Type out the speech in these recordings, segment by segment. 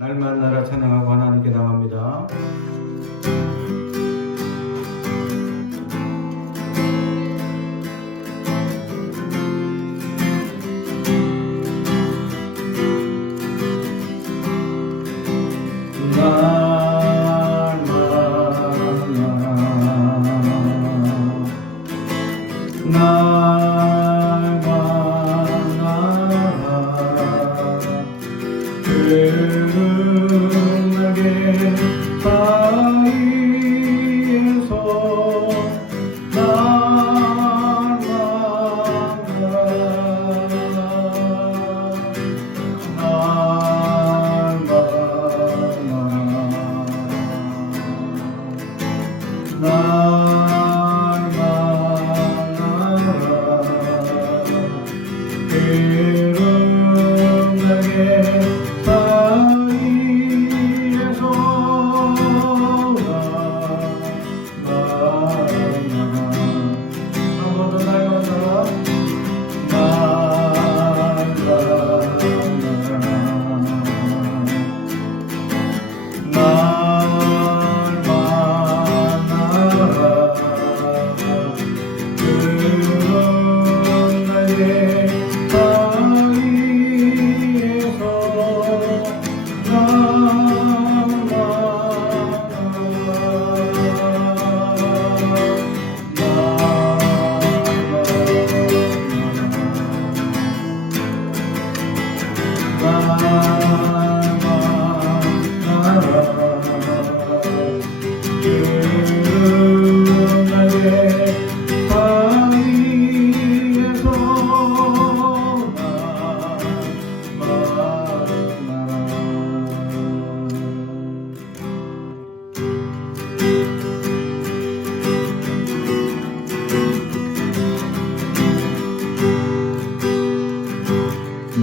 날만 날아 찬양하고 하나님께 나갑니다.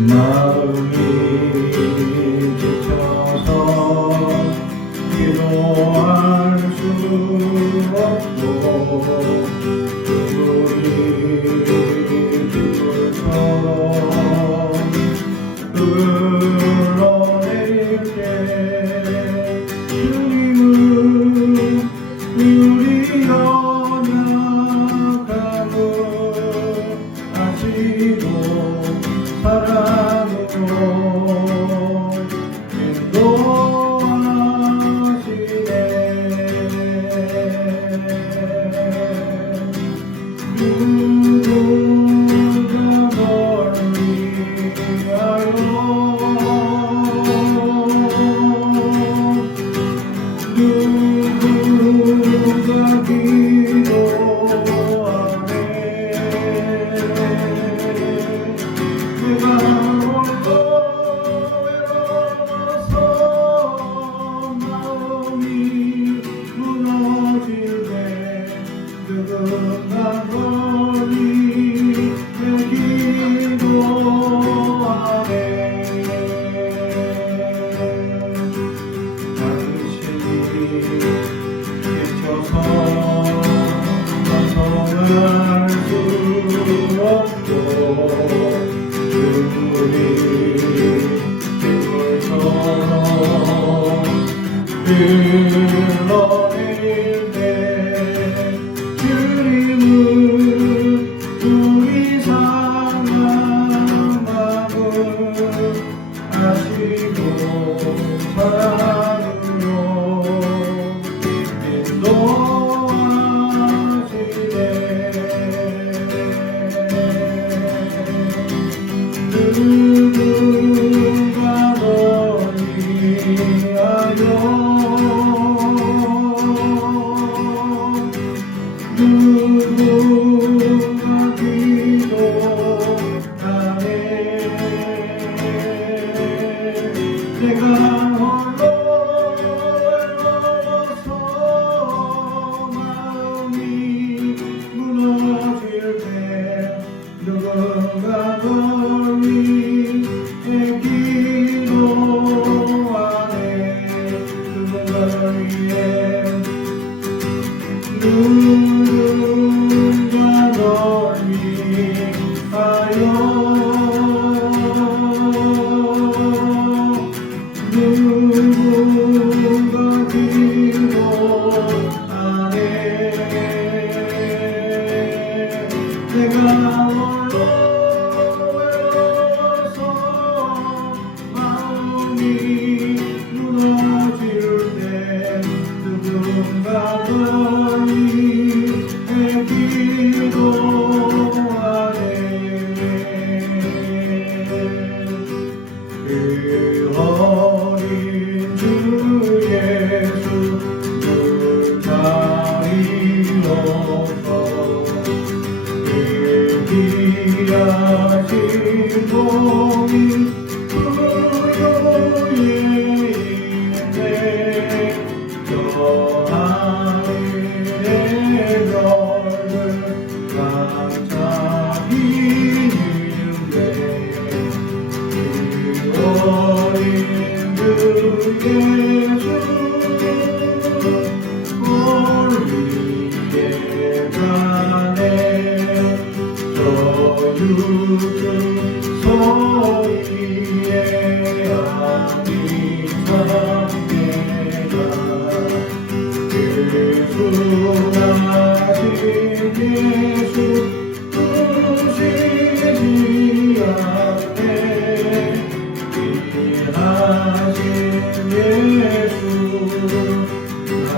마음이 지쳐서 기도할 수 없고 우리 빗물처럼 흘러내릴 때 주님은 우리 연약함을 아시고 사랑으로 흘러내릴 때 주님은 우리 상한 마음을 아시고 사랑으로 인도하시네. 누군가 널 위하여 누군가 기도하네. 내가 홀로 외로워서 마음이 무너질 때 누군가 널 위해 기도하네. 누군가 널 위해 누군가 널 위하여 외로워서 마음이 무너질 때 누군가 너희 기도하네. 그 어린 주 예수 물자리로서 귀하신 몸이 부요에 있네. 저 하늘의 별들 반짝이는데 그 어린 주 예수 올 위에 가네. 저 육은 소리에 아비상대가 그분하신 예수 부시지 않네. 귀하신 예수 나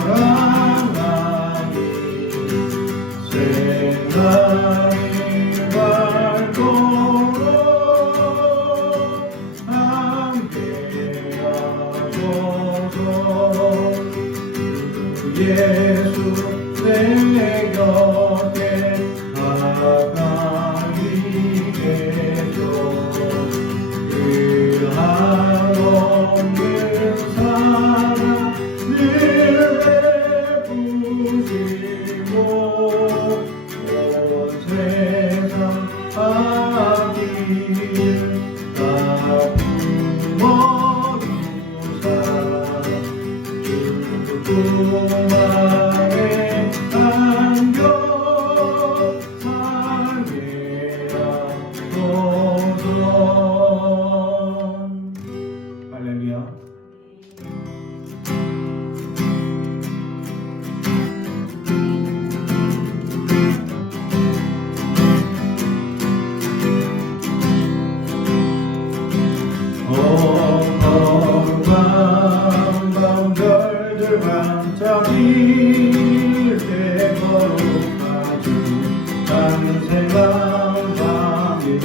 사랑하니 생각이 밝도록 함께하소서. 예수 내 곁에 가까이 계셔. 그 한없는 사랑 늘 베푸시고 온 세상 아기를 다 품어주사 주님만의 안겨 살게 하소서. 할렐루야. 건강 별들 반짝일 때 거룩하주 탄생한 밤이네.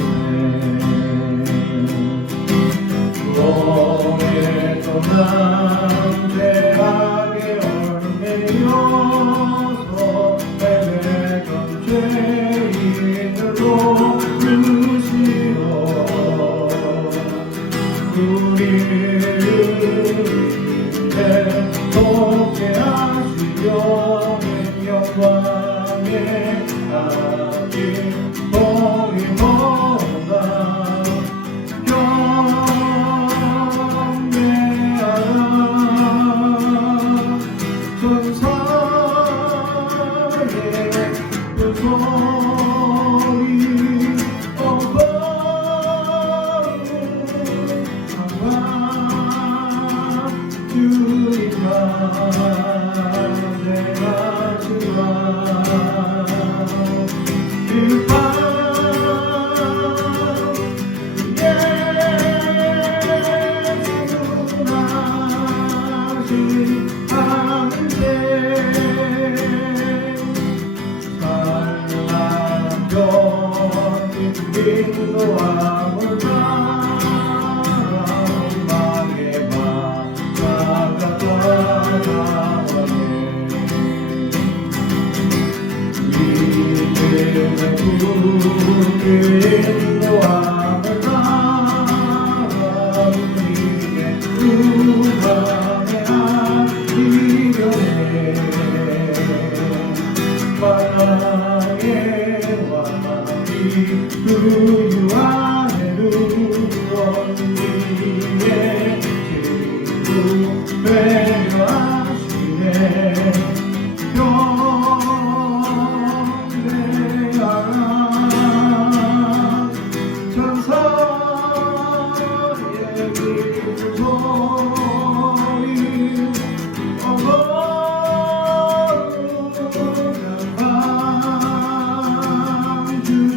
몸에 떠난 죄악의 얼매여서 헤매던 죄인들로 누시오. 우리를 위해 돕게 하시려 영광의 아기 보이 모다 경배하라. 천사의 그 소리 주님만 내가 주와 그 밤 예수 나신 한때 산란전 인도함을 인도함을 따라 우리의 구원의 이름에 만왕의 왕이 부유하네. 누원리에 기도 배려하시네. 천사의 기도소리 어거룩한 밤 주님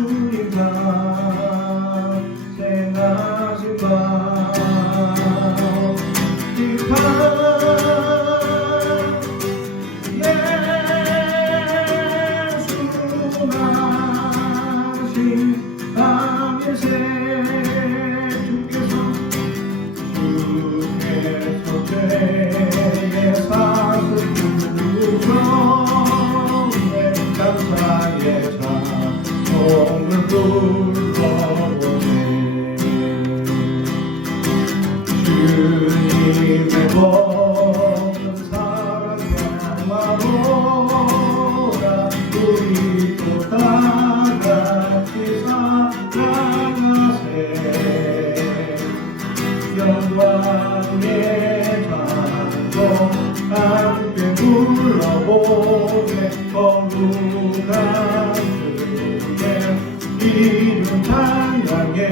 밤일새 주께서 죄의 삭을 부르셨네 감사의 찬송을 불러보네 주님의 복은 사랑하노라 우리 또 다같이 살아가세 영광의 찬송 함께 불러보네 거룩한 주의 이름 찬양해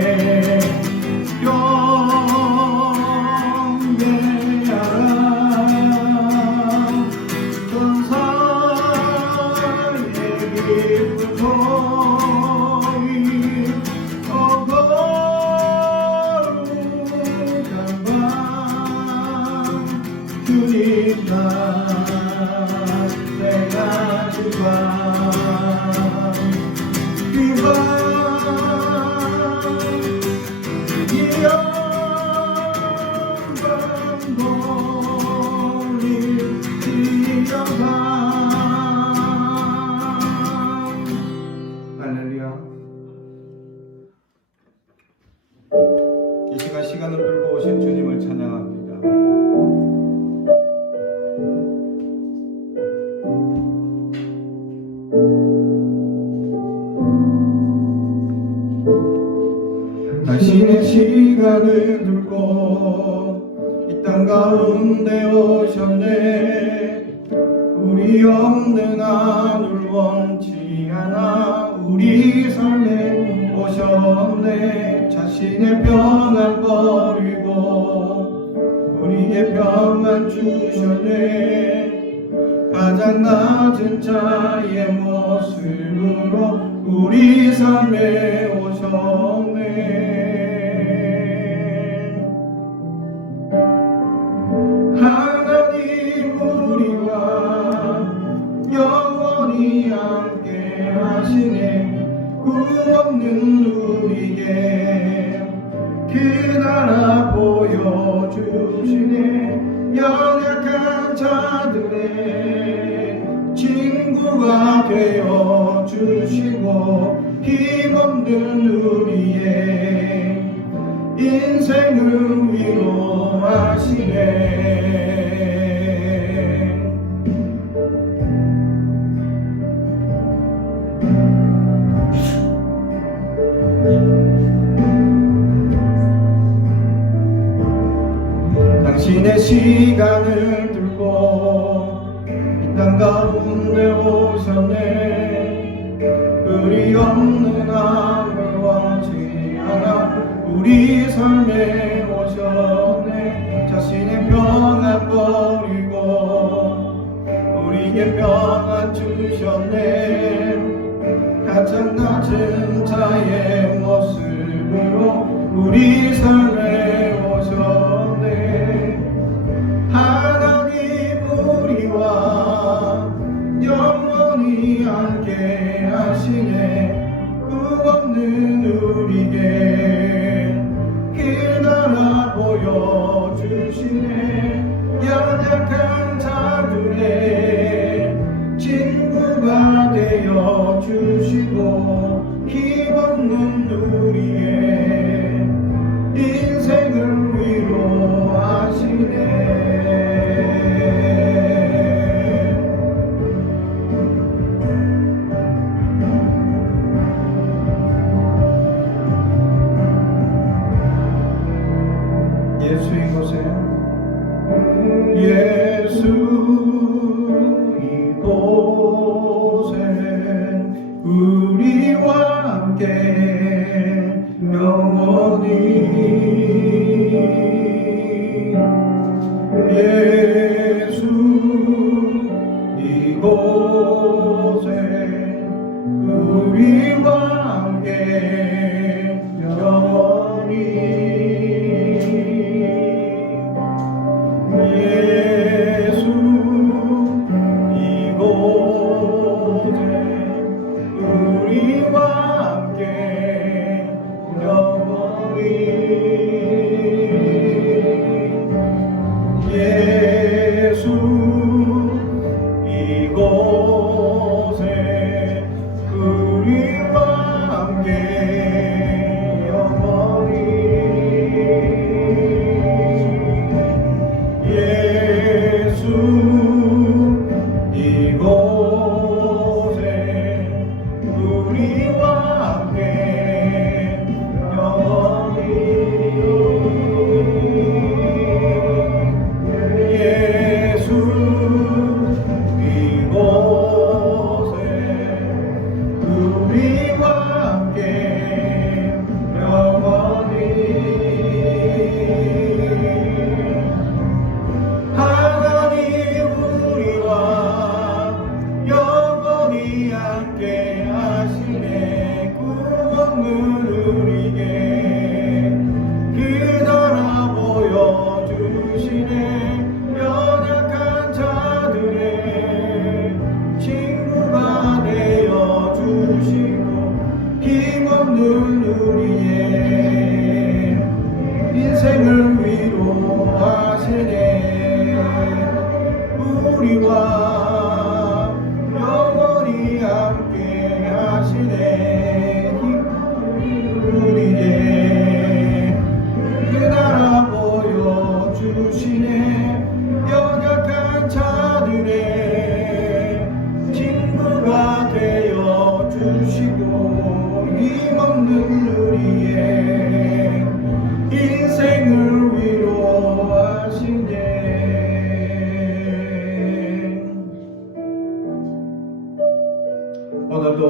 주님 나 내가 주가 귀한 이 영광 돌리 지어가 할렐루야. 이 시간 시간을 들고 오신 주님을 찬양합니다. 당신의 시간을 들고 이 땅 가운데 오셨네 우리 없는 하늘 원치 않아 우리 삶에 오셨네 자신의 평안 버리고 우리의 평안 주셨네 가장 낮은 자의 모습으로 우리 삶에 오셨네 하나님 우리와 영원히 함께 하시네 꿈 없는 우리에게 그 나라 보여주시네 연약한 자들의 친구가 되어 주시고 힘없는 우리의 인생을 위로하시네 당신의 시간을 들고 이 땅 가운데 오셨네 우리 없는 하늘 원치 않아 우리 삶에 오셨네 자신의 평안 버리고 우리에게 평안 주셨네 가장 낮은 자의 모습으로 우리 삶에 오셨네 하나님 우리와 영원히 함께 하시네 꿈 없는 우리에게 그 나라 보여주시네 연약한 자들의 친구가 되어 주시고 힘없는 우리의 인생을 위로하시네 예수 이곳에 예수 이곳에 우리와 함께 영원히 예수 이곳에 우리와 함께 영원히 예수 이곳에 우리와 함께 힘없는 우리에게 그 나라 보여주시네. 연약한 자들의 친구가 되어주시고 힘없는 우리의 인생을 위로하시네. 우리와 영원히 함께 하시네. 우리의 그 나라 보여주시네. 연약한 자들의 친구가 되어주시고 힘없는 우리의 인생을 위로하시네. 오늘도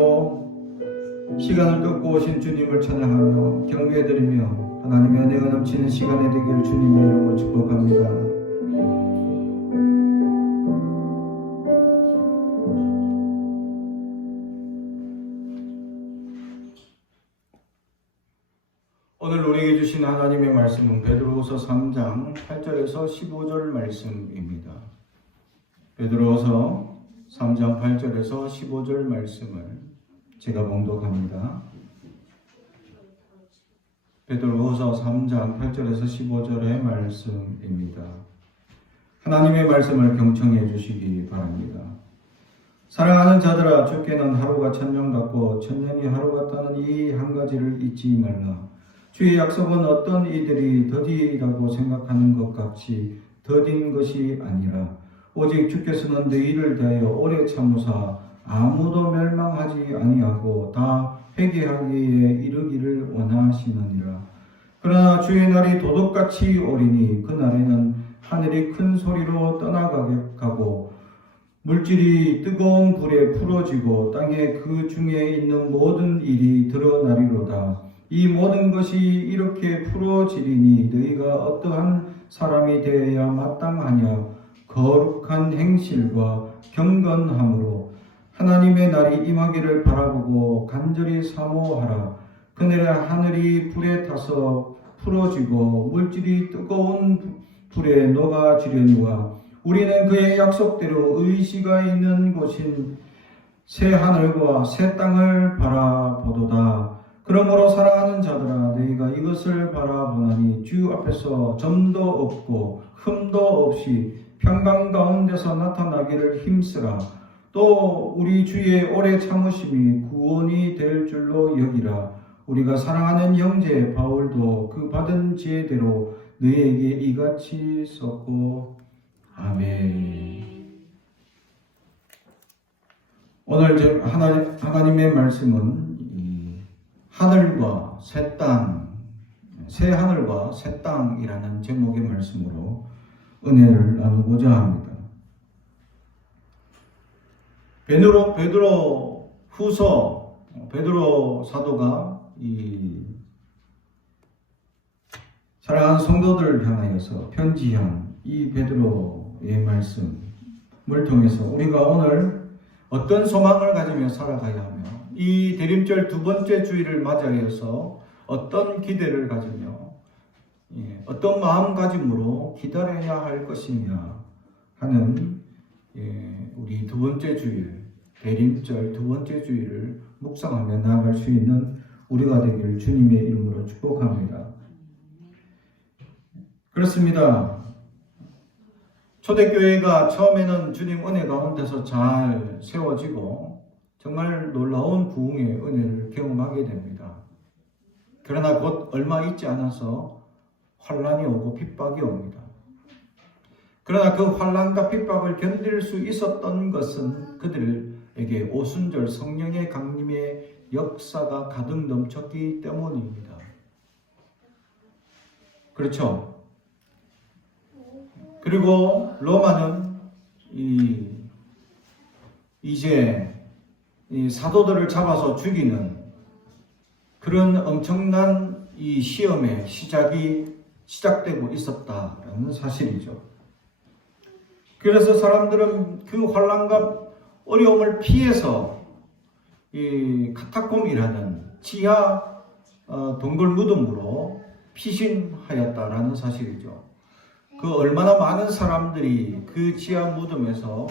시간을 끊고 오신 주님을 찬양하며 경배드리며 하나님의 은혜가 넘치는 시간이 되기를 주님의 이름으로 축복합니다. 오늘 우리에게 주신 하나님의 말씀은 베드로후서 3장 8절에서 15절 말씀입니다. 베드로후서 3장 8절에서 15절 말씀을 제가 봉독합니다. 베드로후서 3장 8절에서 15절의 말씀입니다. 하나님의 말씀을 경청해 주시기 바랍니다. 사랑하는 자들아, 주께는 하루가 천년 같고 천년이 하루 같다는 이 한 가지를 잊지 말라. 주의 약속은 어떤 이들이 더디다고 생각하는 것 같이 더딘 것이 아니라 오직 주께서는 너희를 대하여 오래 참으사 아무도 멸망하지 아니하고 다 회개하기에 이르기를 원하시느니라. 그러나 주의 날이 도둑같이 오리니 그날에는 하늘이 큰 소리로 떠나가고 물질이 뜨거운 불에 풀어지고 땅에 그 중에 있는 모든 일이 드러나리로다. 이 모든 것이 이렇게 풀어지리니 너희가 어떠한 사람이 되어야 마땅하냐. 거룩한 행실과 경건함으로 하나님의 날이 임하기를 바라보고 간절히 사모하라. 그날에 하늘이 불에 타서 풀어지고 물질이 뜨거운 불에 녹아지려니와 우리는 그의 약속대로 의지가 있는 곳인 새 하늘과 새 땅을 바라보도다. 그러므로 사랑하는 자들아, 너희가 이것을 바라보나니 주 앞에서 점도 없고 흠도 없이 평강 가운데서 나타나기를 힘쓰라. 또 우리 주의 오래 참으심이 구원이 될 줄로 여기라. 우리가 사랑하는 형제 바울도 그 받은 지혜대로 너희에게 이같이 썼고. 아멘. 오늘 하나님의 말씀은 하늘과 새 땅, 새 하늘과 새 땅이라는 제목의 말씀으로 은혜를 나누고자 합니다. 베드로 후서, 베드로 사도가 사랑하는 성도들을 향하여서 편지한 이 베드로의 말씀을 통해서 우리가 오늘 어떤 소망을 가지며 살아가야 하며 이 대림절 두 번째 주일을 맞이하여서 어떤 기대를 가지며 어떤 마음가짐으로 기다려야 할 것이냐 하는 우리 두 번째 주일, 대림절 두 번째 주일을 묵상하며 나아갈 수 있는 우리가 되기를 주님의 이름으로 축복합니다. 그렇습니다. 초대교회가 처음에는 주님 은혜 가운데서 잘 세워지고 정말 놀라운 부흥의 은혜를 경험하게 됩니다. 그러나 곧 얼마 있지 않아서 환란이 오고 핍박이 옵니다. 그러나 그 환란과 핍박을 견딜 수 있었던 것은 그들에게 오순절 성령의 강림의 역사가 가득 넘쳤기 때문입니다. 그렇죠? 그리고 로마는 이제 이 사도들을 잡아서 죽이는 그런 엄청난 이 시험의 시작되고 있었다라는 사실이죠. 그래서 사람들은 그 환난과 어려움을 피해서 이 카타콤이라는 지하 동굴 무덤으로 피신하였다라는 사실이죠. 그 얼마나 많은 사람들이 그 지하 무덤에서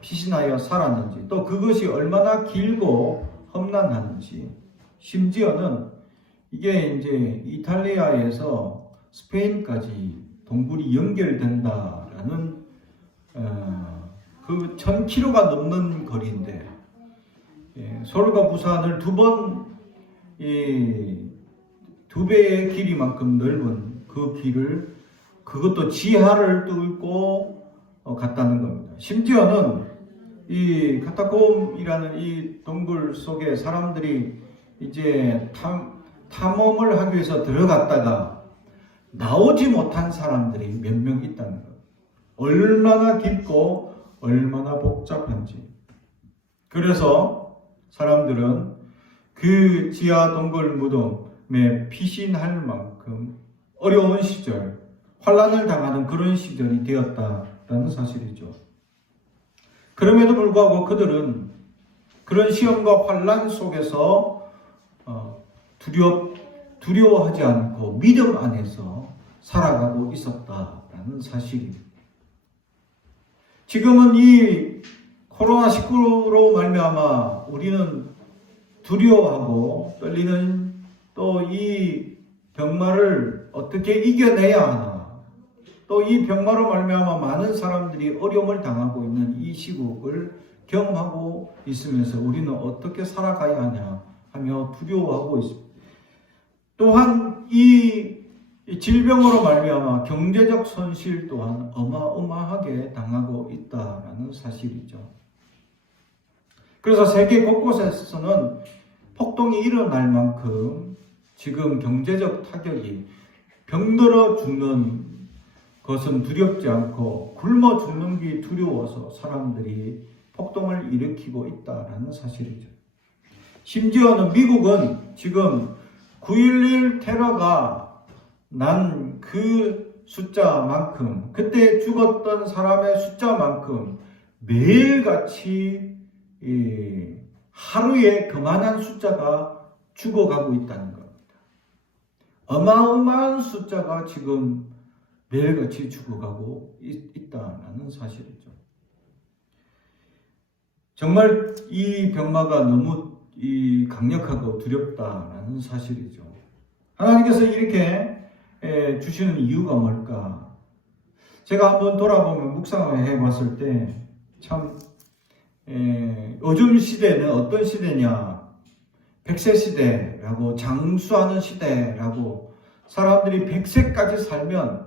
피신하여 살았는지, 또 그것이 얼마나 길고 험난한지, 심지어는 이게 이제 이탈리아에서 스페인까지 동굴이 연결된다라는 그 1000km가 넘는 거리인데, 서울과 부산을 두 배의 길이만큼 넓은 그 길을, 그것도 지하를 뚫고 갔다는 겁니다. 심지어는 이 카타콤이라는 이 동굴 속에 사람들이 이제 탐험을 하기 위해서 들어갔다가 나오지 못한 사람들이 몇 명 있다는 것. 얼마나 깊고 얼마나 복잡한지. 그래서 사람들은 그 지하 동굴 무덤에 피신할 만큼 어려운 시절, 환난을 당하는 그런 시절이 되었다라는 사실이죠. 그럼에도 불구하고 그들은 그런 시험과 환난 속에서 두려워하지 않고 믿음 안에서 살아가고 있었다라는 사실입니다. 지금은 이 코로나19로 말미암아 우리는 두려워하고 떨리는, 또 이 병마를 어떻게 이겨내야 하나, 또 이 병마로 말미암아 많은 사람들이 어려움을 당하고 있는 이 시국을 경험하고 있으면서 우리는 어떻게 살아가야 하냐 하며 두려워하고 있습니다. 또한 이 질병으로 말미암아 경제적 손실 또한 어마어마하게 당하고 있다라는 사실이죠. 그래서 세계 곳곳에서는 폭동이 일어날 만큼 지금 경제적 타격이, 병들어 죽는 것은 두렵지 않고 굶어 죽는 게 두려워서 사람들이 폭동을 일으키고 있다라는 사실이죠. 심지어는 미국은 지금 9.11 테러가 난 그 숫자만큼, 그때 죽었던 사람의 숫자만큼 매일같이 하루에 그만한 숫자가 죽어가고 있다는 겁니다. 어마어마한 숫자가 지금 매일같이 죽어가고 있다는 사실이죠. 정말 이 병마가 너무 강력하고 두렵다는 사실이죠. 하나님께서 이렇게 주시는 이유가 뭘까? 제가 한번 돌아보면 묵상을 해봤을 때 참 요즘 시대는 어떤 시대냐? 100세 시대라고, 장수하는 시대라고, 사람들이 100세까지 살면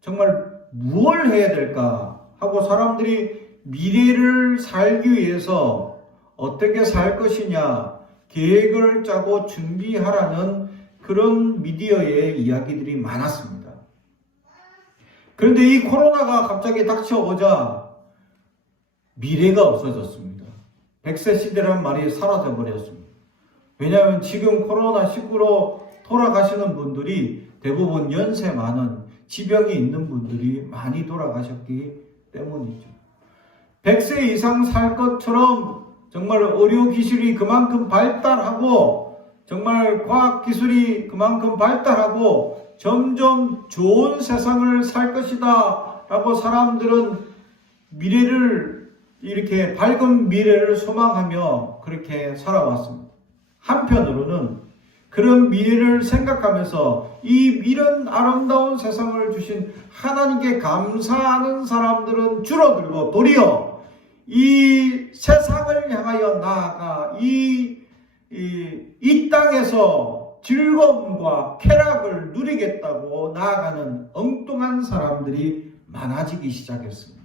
정말 무엇을 해야 될까 하고 사람들이 미래를 살기 위해서 어떻게 살 것이냐 계획을 짜고 준비하라는 그런 미디어의 이야기들이 많았습니다. 그런데 이 코로나가 갑자기 닥쳐오자 미래가 없어졌습니다. 100세 시대란 말이 사라져 버렸습니다. 왜냐하면 지금 코로나19로 돌아가시는 분들이 대부분 연세 많은 지병이 있는 분들이 많이 돌아가셨기 때문이죠. 100세 이상 살 것처럼 정말 의료기술이 그만큼 발달하고, 정말 과학기술이 그만큼 발달하고 점점 좋은 세상을 살 것이다 라고 사람들은 미래를, 이렇게 밝은 미래를 소망하며 그렇게 살아왔습니다. 한편으로는 그런 미래를 생각하면서 이런 아름다운 세상을 주신 하나님께 감사하는 사람들은 줄어들고, 도리어 이 세상을 향하여 나아가 이 땅에서 즐거움과 쾌락을 누리겠다고 나아가는 엉뚱한 사람들이 많아지기 시작했습니다.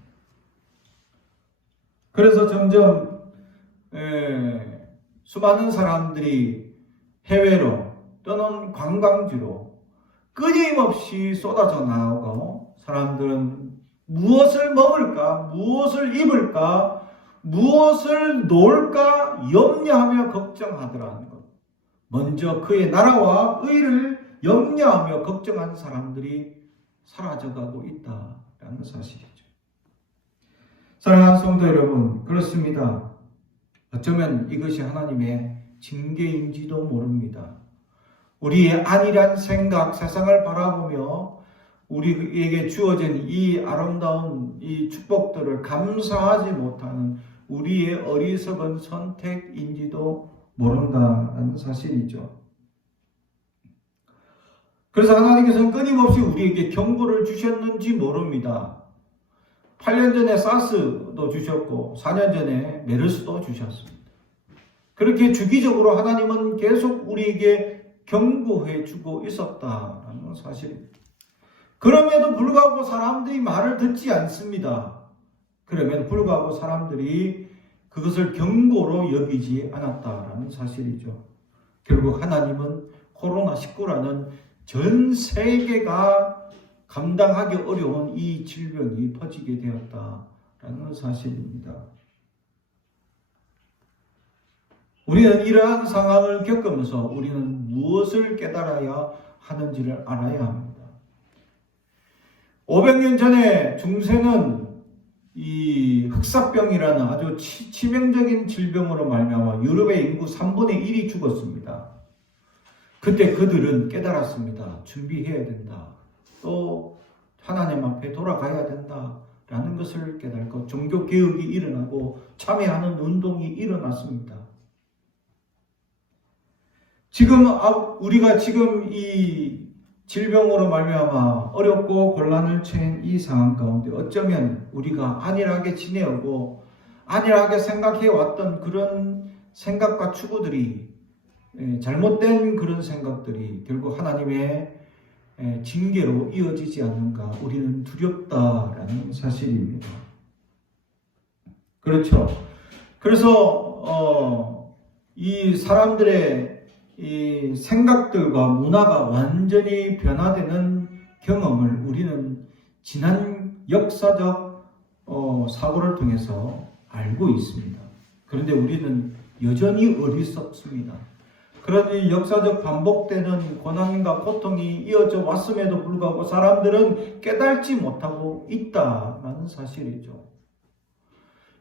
그래서 점점 수많은 사람들이 해외로 또는 관광지로 끊임없이 쏟아져 나오고, 사람들은 무엇을 먹을까, 무엇을 입을까, 무엇을 놓을까 염려하며 걱정하더라는 것. 먼저 그의 나라와 의를 염려하며 걱정한 사람들이 사라져가고 있다라는 사실이죠. 사랑하는 성도 여러분, 그렇습니다. 어쩌면 이것이 하나님의 징계인지도 모릅니다. 우리의 안일한 생각, 세상을 바라보며 우리에게 주어진 이 아름다운 이 축복들을 감사하지 못하는 우리의 어리석은 선택인지도 모른다는 사실이죠. 그래서 하나님께서는 끊임없이 우리에게 경고를 주셨는지 모릅니다. 8년 전에 사스도 주셨고 4년 전에 메르스도 주셨습니다. 그렇게 주기적으로 하나님은 계속 우리에게 경고해 주고 있었다는 사실입니다. 그럼에도 불구하고 사람들이 말을 듣지 않습니다. 그럼에도 불구하고 사람들이 그것을 경고로 여기지 않았다라는 사실이죠. 결국 하나님은 코로나19라는 전 세계가 감당하기 어려운 이 질병이 퍼지게 되었다라는 사실입니다. 우리는 이러한 상황을 겪으면서 우리는 무엇을 깨달아야 하는지를 알아야 합니다. 500년 전에 중세는 이 흑사병이라는 아주 치명적인 질병으로 말미암아 유럽의 인구 3분의 1이 죽었습니다. 그때 그들은 깨달았습니다. 준비해야 된다. 또 하나님 앞에 돌아가야 된다라는 것을 깨닫고 종교개혁이 일어나고 참여하는 운동이 일어났습니다. 우리가 지금 이 질병으로 말미암아 어렵고 곤란을 처한 이 상황 가운데 어쩌면 우리가 안일하게 지내오고 안일하게 생각해왔던 그런 생각과 추구들이 잘못된 그런 생각들이 결국 하나님의 징계로 이어지지 않는가 우리는 두렵다라는 사실입니다. 그렇죠. 그래서 이 사람들의 이 생각들과 문화가 완전히 변화되는 경험을 우리는 지난 역사적 사고를 통해서 알고 있습니다. 그런데 우리는 여전히 어리석습니다. 그러니 역사적 반복되는 고난과 고통이 이어져 왔음에도 불구하고 사람들은 깨달지 못하고 있다는 사실이죠.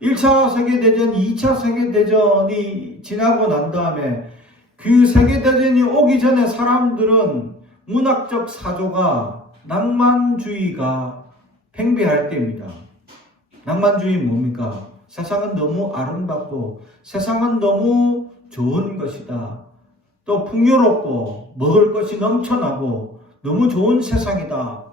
1차 세계대전, 2차 세계대전이 지나고 난 다음에 그 세계대전이 오기 전에 사람들은 문학적 사조가 낭만주의가 팽배할 때입니다. 낭만주의 뭡니까? 세상은 너무 아름답고 세상은 너무 좋은 것이다. 또 풍요롭고 먹을 것이 넘쳐나고 너무 좋은 세상이다.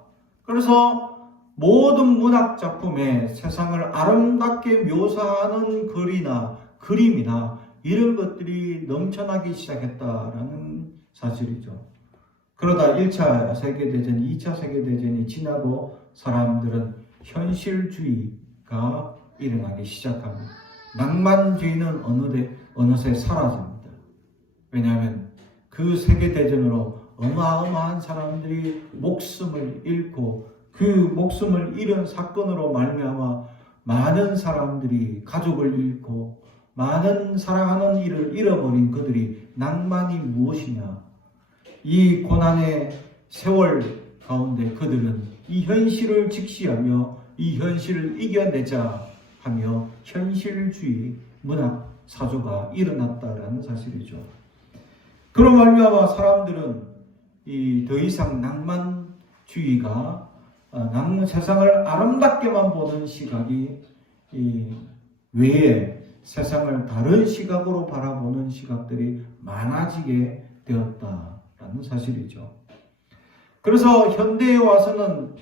그래서 모든 문학 작품에 세상을 아름답게 묘사하는 글이나 그림이나 이런 것들이 넘쳐나기 시작했다라는 사실이죠. 그러다 1차 세계대전, 2차 세계대전이 지나고 사람들은 현실주의가 일어나기 시작합니다. 낭만주의는 어느새 사라집니다. 왜냐하면 그 세계대전으로 어마어마한 사람들이 목숨을 잃고 그 목숨을 잃은 사건으로 말미암아 많은 사람들이 가족을 잃고 많은 사랑하는 이를 잃어버린 그들이 낭만이 무엇이냐? 이 고난의 세월 가운데 그들은 이 현실을 직시하며 이 현실을 이겨내자 하며 현실주의 문학 사조가 일어났다라는 사실이죠. 그로 말미암아 사람들은 더 이상 낭만주의가 세상을 아름답게만 보는 시각이 외에 세상을 다른 시각으로 바라보는 시각들이 많아지게 되었다라는 사실이죠. 그래서 현대에 와서는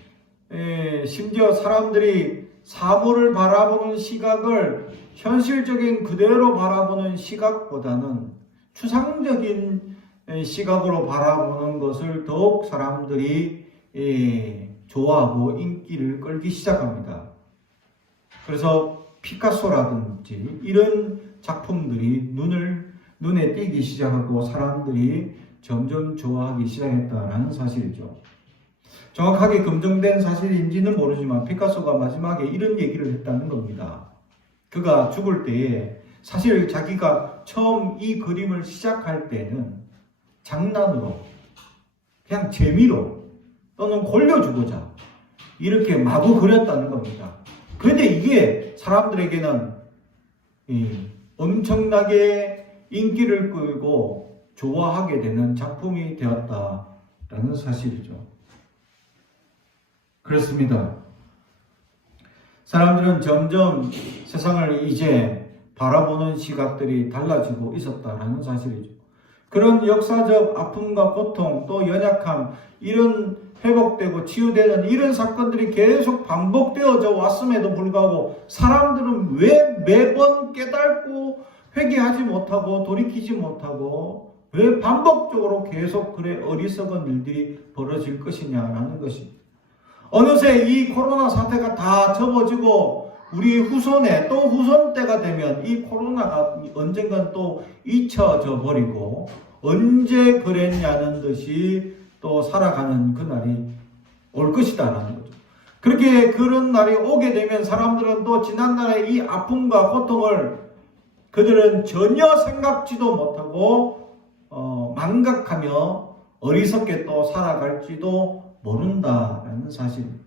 심지어 사람들이 사물을 바라보는 시각을 현실적인 그대로 바라보는 시각보다는 추상적인 시각으로 바라보는 것을 더욱 사람들이 좋아하고 인기를 끌기 시작합니다. 그래서 피카소라든지 이런 작품들이 눈에 띄기 시작하고 사람들이 점점 좋아하기 시작했다라는 사실이죠. 정확하게 검증된 사실인지는 모르지만 피카소가 마지막에 이런 얘기를 했다는 겁니다. 그가 죽을 때에 사실 자기가 처음 이 그림을 시작할 때는 장난으로 그냥 재미로 또는 골려주고자 이렇게 마구 그렸다는 겁니다. 그런데 이게 사람들에게는 엄청나게 인기를 끌고 좋아하게 되는 작품이 되었다라는 사실이죠. 그렇습니다. 사람들은 점점 세상을 이제 바라보는 시각들이 달라지고 있었다라는 사실이죠. 그런 역사적 아픔과 고통, 또 연약함, 이런 회복되고 치유되는 이런 사건들이 계속 반복되어져 왔음에도 불구하고 사람들은 왜 매번 깨닫고 회개하지 못하고 돌이키지 못하고 왜 반복적으로 계속 그래 어리석은 일들이 벌어질 것이냐라는 것입니다. 어느새 이 코로나 사태가 다 접어지고 우리 후손에 또 후손 때가 되면 이 코로나가 언젠간 또 잊혀져 버리고 언제 그랬냐는 듯이 또 살아가는 그날이 올 것이다라는 거죠. 그렇게 그런 날이 오게 되면 사람들은 또 지난날의 이 아픔과 고통을 그들은 전혀 생각지도 못하고 망각하며 어리석게 또 살아갈지도 모른다라는 사실입니다.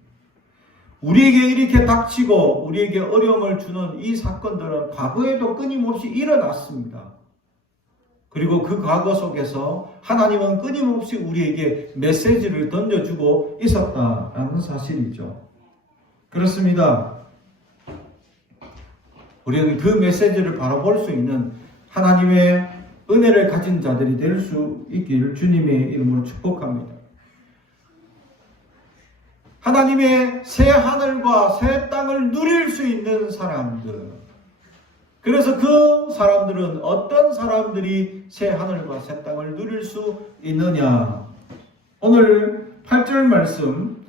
우리에게 이렇게 닥치고 우리에게 어려움을 주는 이 사건들은 과거에도 끊임없이 일어났습니다. 그리고 그 과거 속에서 하나님은 끊임없이 우리에게 메시지를 던져주고 있었다라는 사실이죠. 그렇습니다. 우리는 그 메시지를 바라볼 수 있는 하나님의 은혜를 가진 자들이 될 수 있기를 주님의 이름으로 축복합니다. 하나님의 새 하늘과 새 땅을 누릴 수 있는 사람들. 그래서 그 사람들은 어떤 사람들이 새 하늘과 새 땅을 누릴 수 있느냐. 오늘 8절 말씀.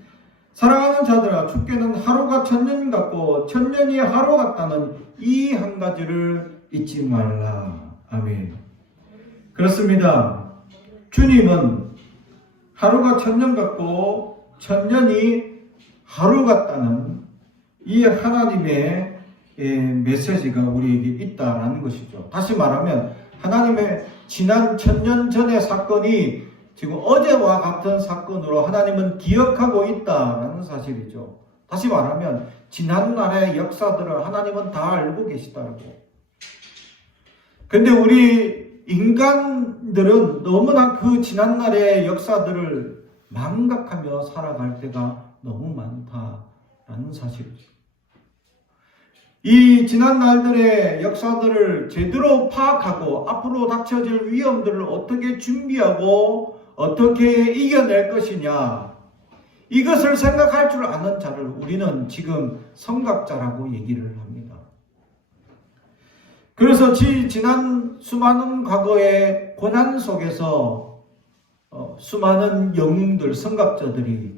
사랑하는 자들아 주께는 하루가 천년 같고 천년이 하루 같다는 이 한 가지를 잊지 말라. 아멘. 그렇습니다. 주님은 하루가 천년 같고 천년이 하루 같다는 이 하나님의 메시지가 우리에게 있다라는 것이죠. 다시 말하면 하나님의 지난 천년 전의 사건이 지금 어제와 같은 사건으로 하나님은 기억하고 있다라는 사실이죠. 다시 말하면 지난날의 역사들을 하나님은 다 알고 계시다고. 근데 우리 인간들은 너무나 그 지난날의 역사들을 망각하며 살아갈 때가 너무 많다라는 사실이죠. 이 지난 날들의 역사들을 제대로 파악하고 앞으로 닥쳐질 위험들을 어떻게 준비하고 어떻게 이겨낼 것이냐, 이것을 생각할 줄 아는 자를 우리는 지금 성각자라고 얘기를 합니다. 그래서 지난 수많은 과거의 고난 속에서 수많은 영웅들, 성각자들이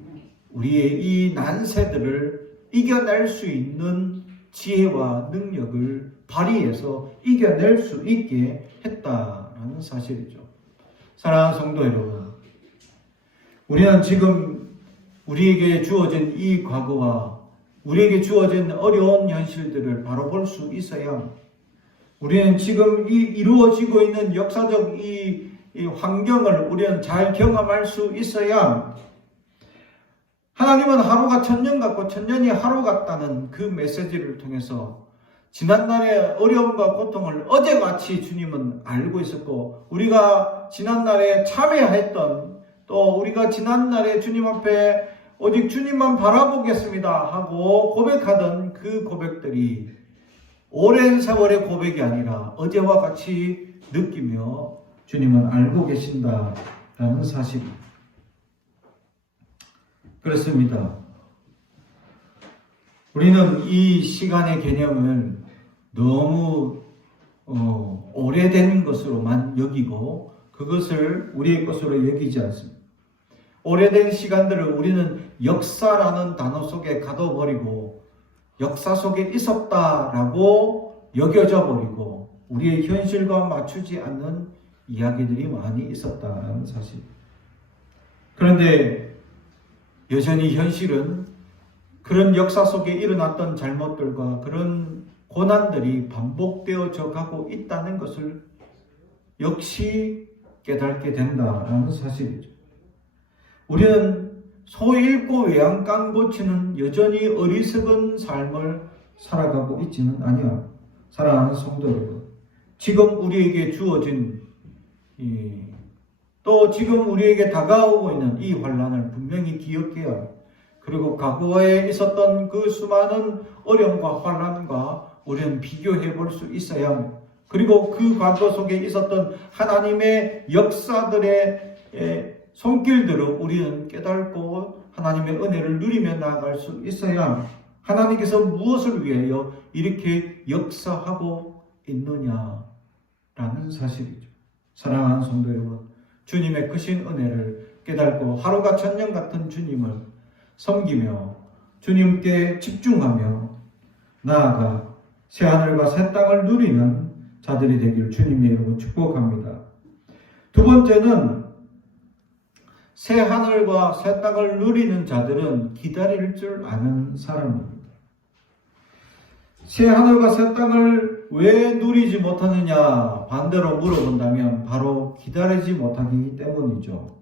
우리의 이 난세들을 이겨낼 수 있는 지혜와 능력을 발휘해서 이겨낼 수 있게 했다라는 사실이죠. 사랑하는 성도 여러분, 우리는 지금 우리에게 주어진 이 과거와 우리에게 주어진 어려운 현실들을 바로 볼 수 있어야 우리는 지금 이 이루어지고 있는 역사적 이 환경을 우리는 잘 경험할 수 있어야 하나님은 하루가 천년 같고 천년이 하루 같다는 그 메시지를 통해서 지난날의 어려움과 고통을 어제같이 주님은 알고 있었고, 우리가 지난날에 참회했던, 또 우리가 지난날에 주님 앞에 오직 주님만 바라보겠습니다 하고 고백하던 그 고백들이 오랜 세월의 고백이 아니라 어제와 같이 느끼며 주님은 알고 계신다라는 사실입니다. 그렇습니다. 우리는 이 시간의 개념을 너무 오래된 것으로만 여기고 그것을 우리의 것으로 여기지 않습니다. 오래된 시간들을 우리는 역사라는 단어 속에 가둬버리고 역사 속에 있었다라고 여겨져 버리고 우리의 현실과 맞추지 않는 이야기들이 많이 있었다는 사실. 그런데 여전히 현실은 그런 역사 속에 일어났던 잘못들과 그런 고난들이 반복되어져 가고 있다는 것을 역시 깨닫게 된다는 사실이죠. 우리는 소 잃고 외양간 고치는 여전히 어리석은 삶을 살아가고 있지는 아니야. 사랑하는 성도 여러분, 지금 우리에게 주어진 또 지금 우리에게 다가오고 있는 이 환란을 분명히 기억해야 합니다. 그리고 과거에 있었던 그 수많은 어려움과 환란과 우리는 비교해 볼 수 있어야 합니다. 그리고 그 과거 속에 있었던 하나님의 역사들의 손길들을 우리는 깨닫고 하나님의 은혜를 누리며 나아갈 수 있어야 합니다. 하나님께서 무엇을 위하여 이렇게 역사하고 있느냐라는 사실이죠. 사랑하는 성도 여러분, 주님의 크신 은혜를 깨닫고 하루가 천년 같은 주님을 섬기며 주님께 집중하며 나아가 새하늘과 새 땅을 누리는 자들이 되길 주님의 이름으로 축복합니다. 두 번째는 새하늘과 새 땅을 누리는 자들은 기다릴 줄 아는 사람입니다. 새하늘과 새 땅을 왜 누리지 못하느냐 반대로 물어본다면 바로 기다리지 못하기 때문이죠.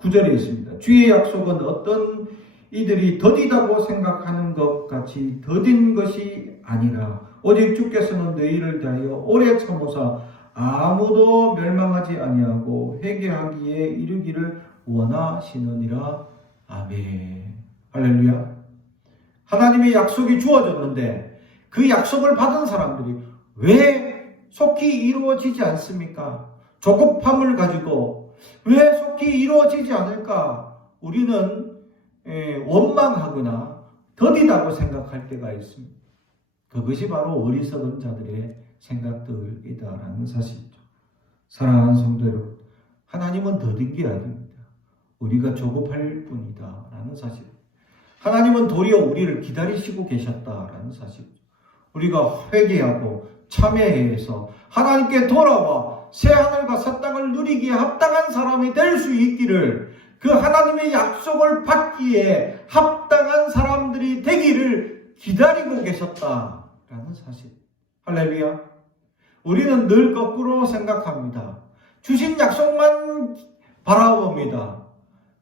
9절에 있습니다. 주의 약속은 어떤 이들이 더디다고 생각하는 것 같이 더딘 것이 아니라 오직 주께서는 너희를 대하여 오래 참으사 아무도 멸망하지 아니하고 회개하기에 이르기를 원하시느니라. 아멘. 할렐루야. 하나님의 약속이 주어졌는데 그 약속을 받은 사람들이 왜 속히 이루어지지 않습니까? 조급함을 가지고 왜 속히 이루어지지 않을까? 우리는 원망하거나 더디다고 생각할 때가 있습니다. 그것이 바로 어리석은 자들의 생각들이다라는 사실이죠. 사랑하는 성도 여러분, 하나님은 더딘 게 아닙니다. 우리가 조급할 뿐이다라는 사실. 하나님은 도리어 우리를 기다리시고 계셨다라는 사실이죠. 우리가 회개하고 참회해서 하나님께 돌아와 새하늘과 새 땅을 누리기에 합당한 사람이 될 수 있기를, 그 하나님의 약속을 받기에 합당한 사람들이 되기를 기다리고 계셨다라는 사실. 할렐루야. 우리는 늘 거꾸로 생각합니다. 주신 약속만 바라봅니다.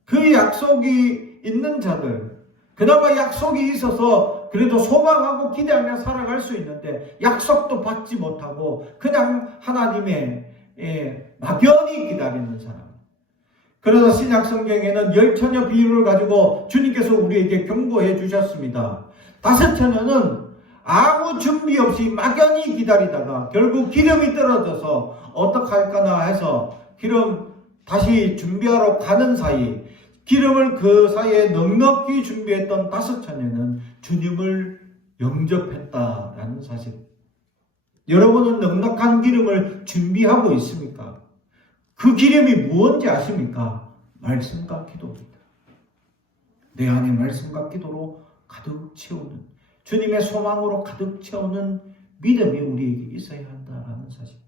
그 약속이 있는 자들, 그나마 약속이 있어서 그래도 소망하고 기대하며 살아갈 수 있는데 약속도 받지 못하고 그냥 하나님의 막연히 기다리는 사람. 그래서 신약 성경에는 10처녀 비유를 가지고 주님께서 우리에게 경고해 주셨습니다. 5처녀는 아무 준비 없이 막연히 기다리다가 결국 기름이 떨어져서 어떡할까나 해서 기름 다시 준비하러 가는 사이, 기름을 그 사이에 넉넉히 준비했던 5처녀는 주님을 영접했다라는 사실. 여러분은 넉넉한 기름을 준비하고 있습니까? 그 기름이 무엇인지 아십니까? 말씀과 기도입니다. 내 안에 말씀과 기도로 가득 채우는, 주님의 소망으로 가득 채우는 믿음이 우리에게 있어야 한다라는 사실.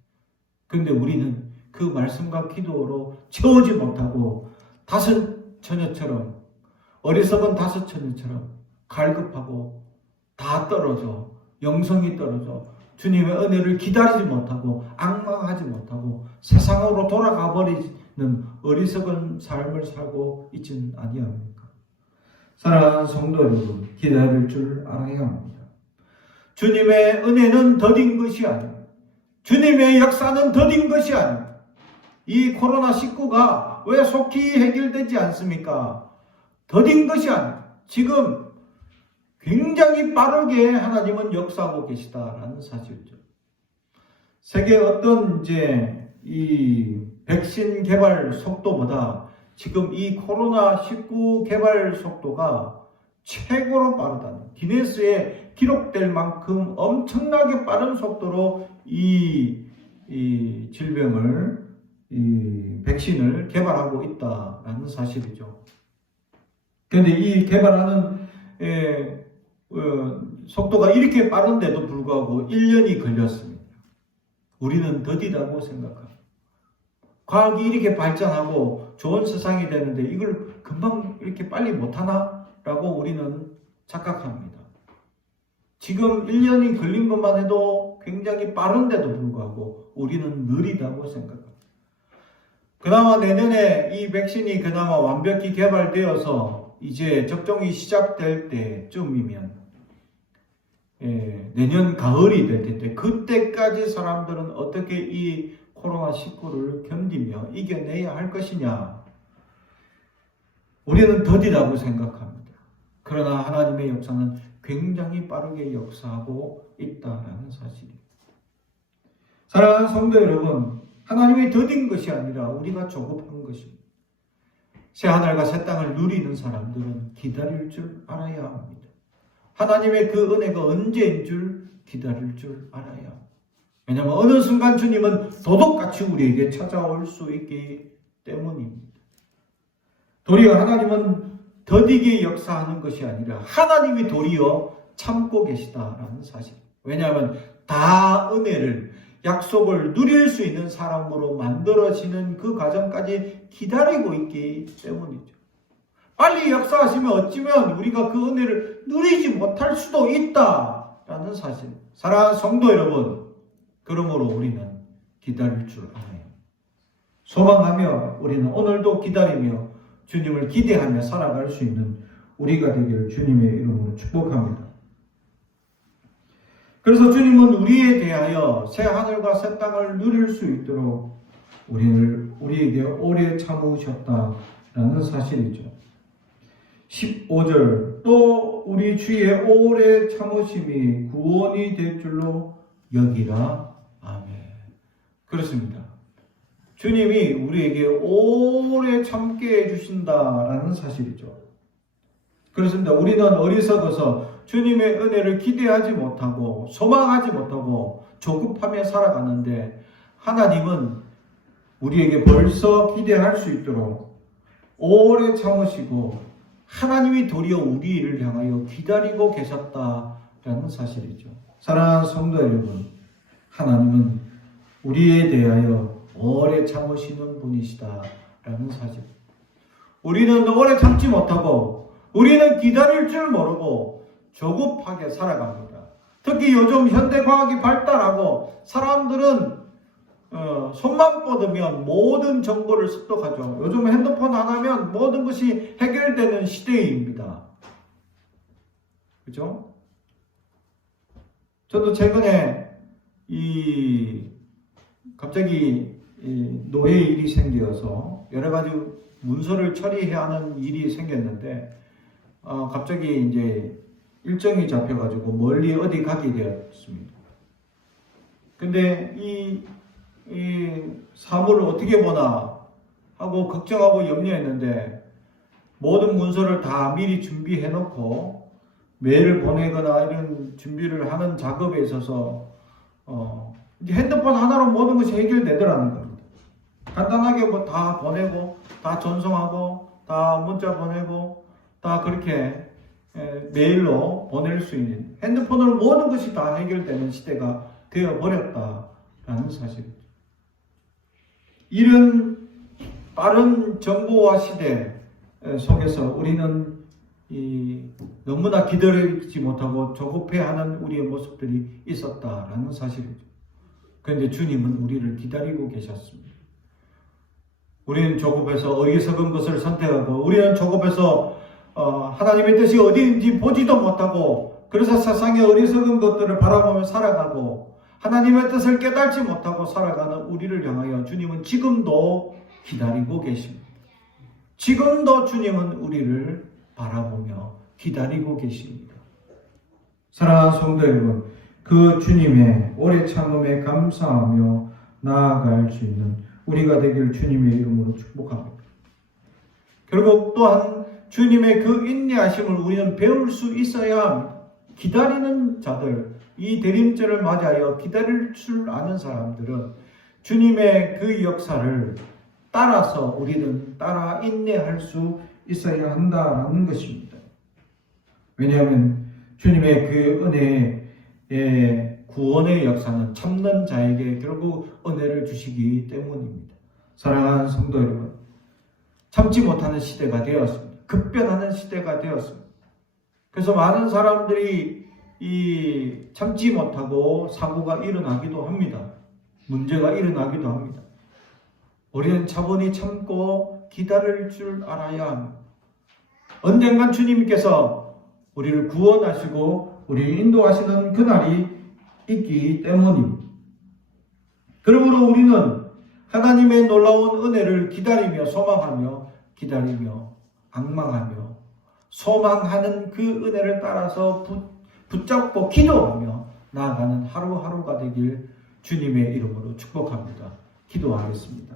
그런데 우리는 그 말씀과 기도로 채우지 못하고 5처녀처럼, 어리석은 5처녀처럼 갈급하고 다 떨어져, 영성이 떨어져 주님의 은혜를 기다리지 못하고 앙망하지 못하고 세상으로 돌아가 버리는 어리석은 삶을 살고 있지는 아니합니까? 사랑하는 성도 여러분, 기다릴 줄 알아야 합니다. 주님의 은혜는 더딘 것이 아닙니다. 주님의 역사는 더딘 것이 아닙니다. 이 코로나19가 왜 속히 해결되지 않습니까? 더딘 것이 아닙니다. 지금 굉장히 빠르게 하나님은 역사하고 계시다라는 사실이죠. 세계 어떤 이 백신 개발 속도보다 지금 이 코로나19 개발 속도가 최고로 빠르다는, 기네스에 기록될 만큼 엄청나게 빠른 속도로 이 질병을, 이 백신을 개발하고 있다라는 사실이죠. 그런데 이 개발하는 속도가 이렇게 빠른데도 불구하고 1년이 걸렸습니다. 우리는 더디다고 생각합니다. 과학이 이렇게 발전하고 좋은 세상이 되는데 이걸 금방 이렇게 빨리 못하나? 라고 우리는 착각합니다. 지금 1년이 걸린 것만 해도 굉장히 빠른데도 불구하고 우리는 느리다고 생각합니다. 그나마 내년에 이 백신이 그나마 완벽히 개발되어서 이제 접종이 시작될 때쯤이면 내년 가을이 될 텐데 그때까지 사람들은 어떻게 이 코로나19를 견디며 이겨내야 할 것이냐? 우리는 더디다고 생각합니다. 그러나 하나님의 역사는 굉장히 빠르게 역사하고 있다라는 사실입니다. 사랑하는 성도 여러분, 하나님이 더딘 것이 아니라 우리가 조급한 것입니다. 새 하늘과 새 땅을 누리는 사람들은 기다릴 줄 알아야 합니다. 하나님의 그 은혜가 언제인 줄 기다릴 줄 알아야 합니다. 왜냐하면 어느 순간 주님은 도둑같이 우리에게 찾아올 수 있기 때문입니다. 도리어 하나님은 더디게 역사하는 것이 아니라 하나님이 도리어 참고 계시다라는 사실. 왜냐하면 다 은혜를, 약속을 누릴 수 있는 사람으로 만들어지는 그 과정까지 기다리고 있기 때문이죠. 빨리 역사하시면 어찌면 우리가 그 은혜를 누리지 못할 수도 있다라는 사실. 사랑하는 성도 여러분, 그러므로 우리는 기다릴 줄 알아요. 소망하며 우리는 오늘도 기다리며 주님을 기대하며 살아갈 수 있는 우리가 되기를 주님의 이름으로 축복합니다. 그래서 주님은 우리에 대하여 새 하늘과 새 땅을 누릴 수 있도록 우리에게 오래 참으셨다라는 사실이죠. 15절, 또 우리 주의 오래 참으심이 구원이 될 줄로 여기라. 아멘. 그렇습니다. 주님이 우리에게 오래 참게 해주신다라는 사실이죠. 그렇습니다. 우리는 어리석어서 주님의 은혜를 기대하지 못하고 소망하지 못하고 조급하며 살아가는데 하나님은 우리에게 벌써 기대할 수 있도록 오래 참으시고 하나님이 도리어 우리를 향하여 기다리고 계셨다라는 사실이죠. 사랑하는 성도 여러분, 하나님은 우리에 대하여 오래 참으시는 분이시다라는 사실. 우리는 오래 참지 못하고 우리는 기다릴 줄 모르고 조급하게 살아갑니다. 특히 요즘 현대과학이 발달하고 사람들은 손만 뻗으면 모든 정보를 습득하죠. 요즘 핸드폰 하나면 모든 것이 해결되는 시대입니다. 그죠? 저도 최근에 갑자기 노예 일이 생겨서 여러 가지 문서를 처리해야 하는 일이 생겼는데 갑자기 이제 일정이 잡혀가지고 멀리 어디 가게 되었습니다. 근데 이 사물을 어떻게 보나 하고 걱정하고 염려했는데 모든 문서를 다 미리 준비해 놓고 메일을 보내거나 이런 준비를 하는 작업에 있어서 이제 핸드폰 하나로 모든 것이 해결되더라는 겁니다. 간단하게 뭐 다 보내고 다 전송하고 다 문자 보내고 다 그렇게 메일로 보낼 수 있는 핸드폰으로 모든 것이 다 해결되는 시대가 되어버렸다라는 사실이죠. 이런 빠른 정보화 시대 속에서 우리는 너무나 기다리지 못하고 조급해하는 우리의 모습들이 있었다라는 사실이죠. 그런데 주님은 우리를 기다리고 계셨습니다. 우리는 조급해서 어리석은 것을 선택하고 우리는 조급해서 하나님의 뜻이 어디인지 보지도 못하고 그래서 세상의 어리석은 것들을 바라보며 살아가고 하나님의 뜻을 깨닫지 못하고 살아가는 우리를 향하여 주님은 지금도 기다리고 계십니다. 지금도 주님은 우리를 바라보며 기다리고 계십니다. 사랑하는 성도 여러분, 그 주님의 오래 참음에 감사하며 나아갈 수 있는 우리가 되길 주님의 이름으로 축복합니다. 결국 또한 주님의 그 인내하심을 우리는 배울 수 있어야 합니다. 기다리는 자들, 이 대림절을 맞이하여 기다릴 줄 아는 사람들은 주님의 그 역사를 따라서 우리는 따라 인내할 수 있어야 한다는 것입니다. 왜냐하면 주님의 그 은혜의 구원의 역사는 참는 자에게 결국 은혜를 주시기 때문입니다. 사랑하는 성도 여러분, 참지 못하는 시대가 되었습니다. 급변하는 시대가 되었습니다. 그래서 많은 사람들이 참지 못하고 사고가 일어나기도 합니다. 문제가 일어나기도 합니다. 우리는 차분히 참고 기다릴 줄 알아야 합니다. 언젠간 주님께서 우리를 구원하시고 우리를 인도하시는 그날이 있기 때문입니다. 그러므로 우리는 하나님의 놀라운 은혜를 기다리며 소망하며 기다리며 앙망하며 소망하는 그 은혜를 따라서 붙잡고 기도하며 나아가는 하루하루가 되길 주님의 이름으로 축복합니다. 기도하겠습니다.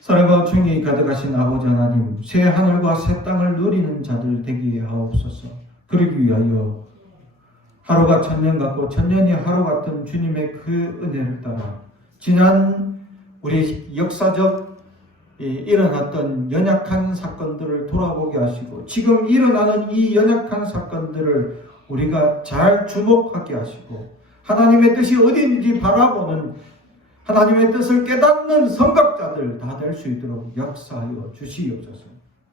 사랑과 충이 가득하신 아버지 하나님, 새 하늘과 새 땅을 누리는 자들 되게 하옵소서. 그러기 위하여 하루가 천년 같고 천년이 하루 같은 주님의 그 은혜를 따라 지난 우리 역사적 일어났던 연약한 사건들을 돌아보게 하시고 지금 일어나는 이 연약한 사건들을 우리가 잘 주목하게 하시고 하나님의 뜻이 어디인지 바라보는 하나님의 뜻을 깨닫는 선각자들 다 될 수 있도록 역사하여 주시옵소서.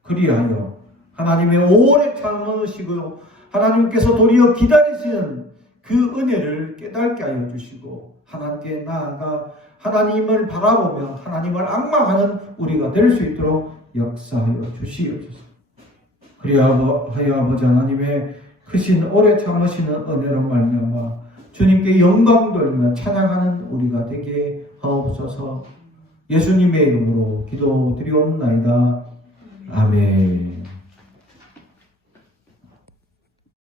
그리하여 하나님의 오래 참으시고 하나님께서 도리어 기다리시는 그 은혜를 깨닫게 하여 주시고 하나님께 나아가 하나님을 바라보며 하나님을 앙망하는 우리가 될 수 있도록 역사하여 주시옵소서. 그리하여 아버지 하나님의 크신 오래 참으시는 은혜로 말미암아 주님께 영광 돌리며 찬양하는 우리가 되게 하옵소서. 예수님의 이름으로 기도드리옵나이다. 아멘.